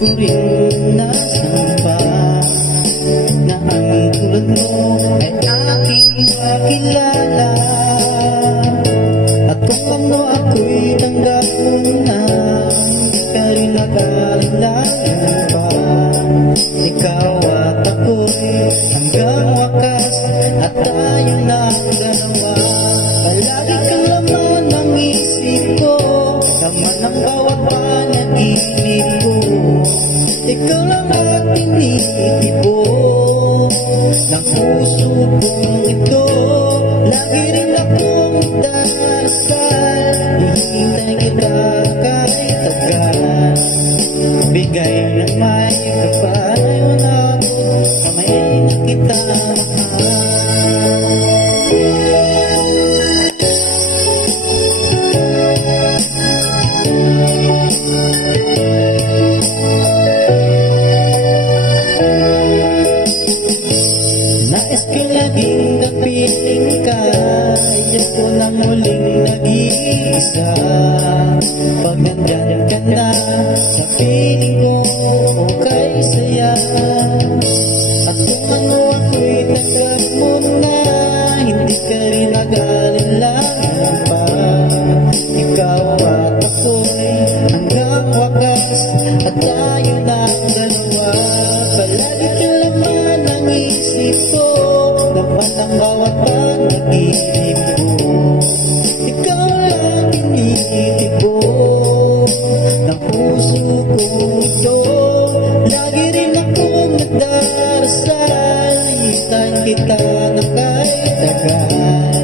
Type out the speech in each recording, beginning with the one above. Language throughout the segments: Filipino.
ko rin nasamba na ang tulad mo ay aking makilala. At kung ano ako'y tanggap mo na, hindi ka rin nag-aalilangan pa. Ikaw at ako'y hanggang wakas, at tayo na dalawa. Palagi ka naman ang isip ko, naman ang bawat panaginip ko. Ikaw lang at tinitibo ng puso kong ito. Lagi rin akong dasal, hihintay kita kahit tagal. Bigay na may kapal, wala ko, kamay na kita mahal. Nais ko laging napiling ka, ayaw ko na muling nag-iisa. Pag nandyan ka na sa piling ko, okay saya. At kung ano ako'y tanggap mo na, hindi ka rin nag-aalilangan pa. Ikaw at ako'y hanggang wakas, at tayo na ang dalawa. Palagi ka laman ang isip ko, dapat ang bawat panaginip ko. Ikaw lang tinitibo ng puso ko ito. Lagi rin akong nagdarasal, hihintayin kita na kahit tagal.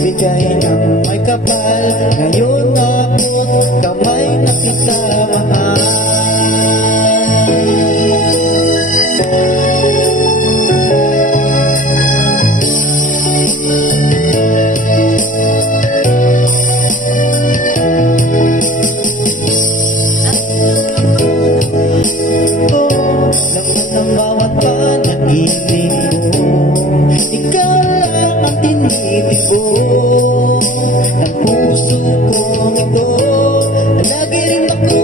Bigay ng may kapal, ngayon ako kamay na kita mahal. Dapat ang bawat panaginip ko, ikaw lang ang tinitibo ng puso kong ito. Lagi rin ako